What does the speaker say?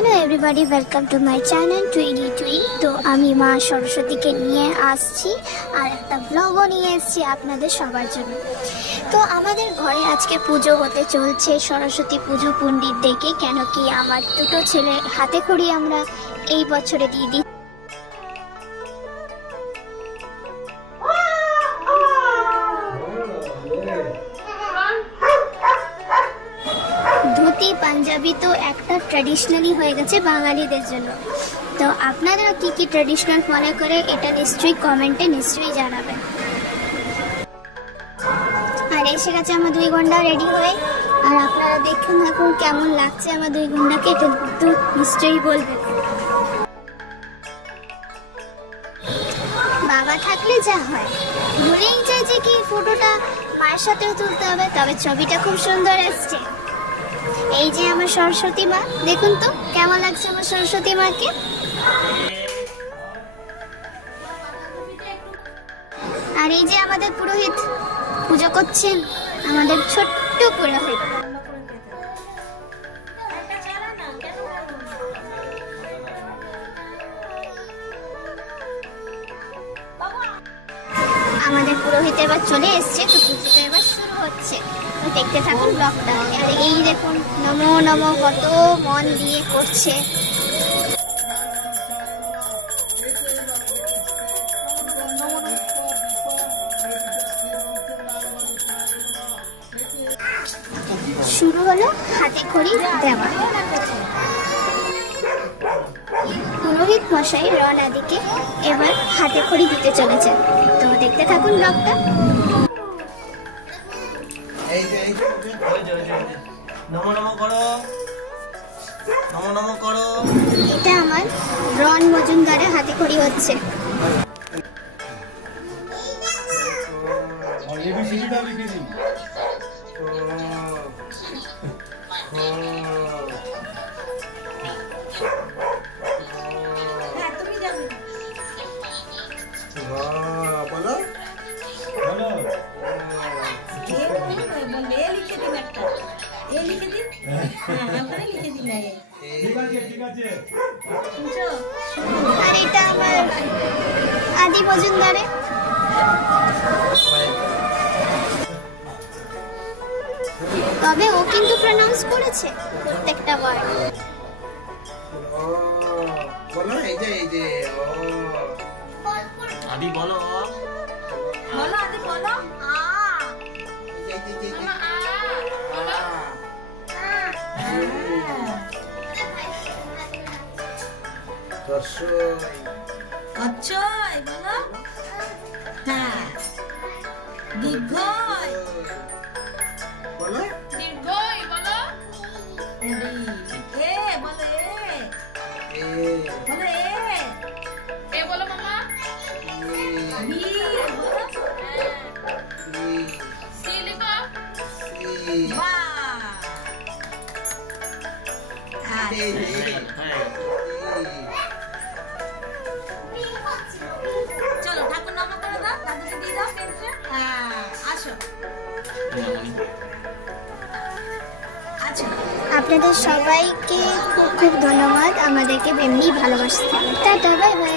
Hello everybody, welcome to my channel টুইনি টুই। তো আমি মা সরস্বতীকে নিয়ে আসছি আর একটা ব্লগও নিয়ে এসেছি আপনাদের সবার জন্য। তো আমাদের ঘরে আজকে পুজো হতে চলছে, সরস্বতী পুজো পণ্ডিত ডেকে। কেন কি আমার দুটো ছেলে হাতে খড়ি আমরা এই বছরে দিয়ে দিই। ধুতি পাঞ্জাবি তো একটা ট্র্যাডিশনালি হয়ে গেছে বাঙালিদের জন্য। তো আপনারা কি কি ট্র্যাডিশনাল মনে করে এটা নিশ্চয়ই কমেন্টে নিশ্চয়ই জানাবেন। আর এসে গেছে আমার দুই গন্ডা রেডি হয়ে, আর আপনারা দেখুন এখন কেমন লাগছে আমার দুই গন্ডাকে, এটা তো নিশ্চয়ই বলবেন। বাবা থাকলে যা হয়, ভুলেই যায় যে কি ফটোটা মায়ের সাথেও তুলতে হবে, তবে ছবিটা খুব সুন্দর এসছে। এই যে আমার সরস্বতী মা, দেখুন তো কেমন লাগছে আমার সরস্বতী মাকে। আর এই যে আমাদের পুরোহিত পুজো করছেন, আমাদের ছোট্ট পুরোহিত। আমাদের পুরোহিত এবার চলে এসছে, তো পুজোটা এবার শুরু হচ্ছে। তো দেখতে থাকুন ব্লগটা। আর এই দেখুন নমো নমো কত মন দিয়ে করছে। শুরু হলো হাতে খড়ি দেওয়া। পুরোহিত মশাই রণাদিকে এবার হাতে খড়ি দিতে চলেছেন, তো দেখতে থাকুন ব্লগটা। এটা আমার রণ মজুমদারের হাতে খড়ি হচ্ছে। আর এটা আমার আদি মজুমদারে। তবে ও কিন্তু প্রনাউন্স করেছে প্রত্যেকটা ওয়ার্ড। বলো এই যে আদি বলো আদি বলো অচ্ছয় বলো, হ্যাঁ দীর্ঘয় বলো, দীর্ঘয় বলো, এ বলো এ বলো মামা, বি বলো, সি লিখো, বা চলো ঠাকুর নাম করে দাও, দাদুকে দিয়ে দাও পেনটা। হ্যাঁ আসো আচ্ছা। আপনাদের সবাইকে খুব খুব ধন্যবাদ আমাদেরকে এমনি ভালোবাসতে। Tata, bye bye.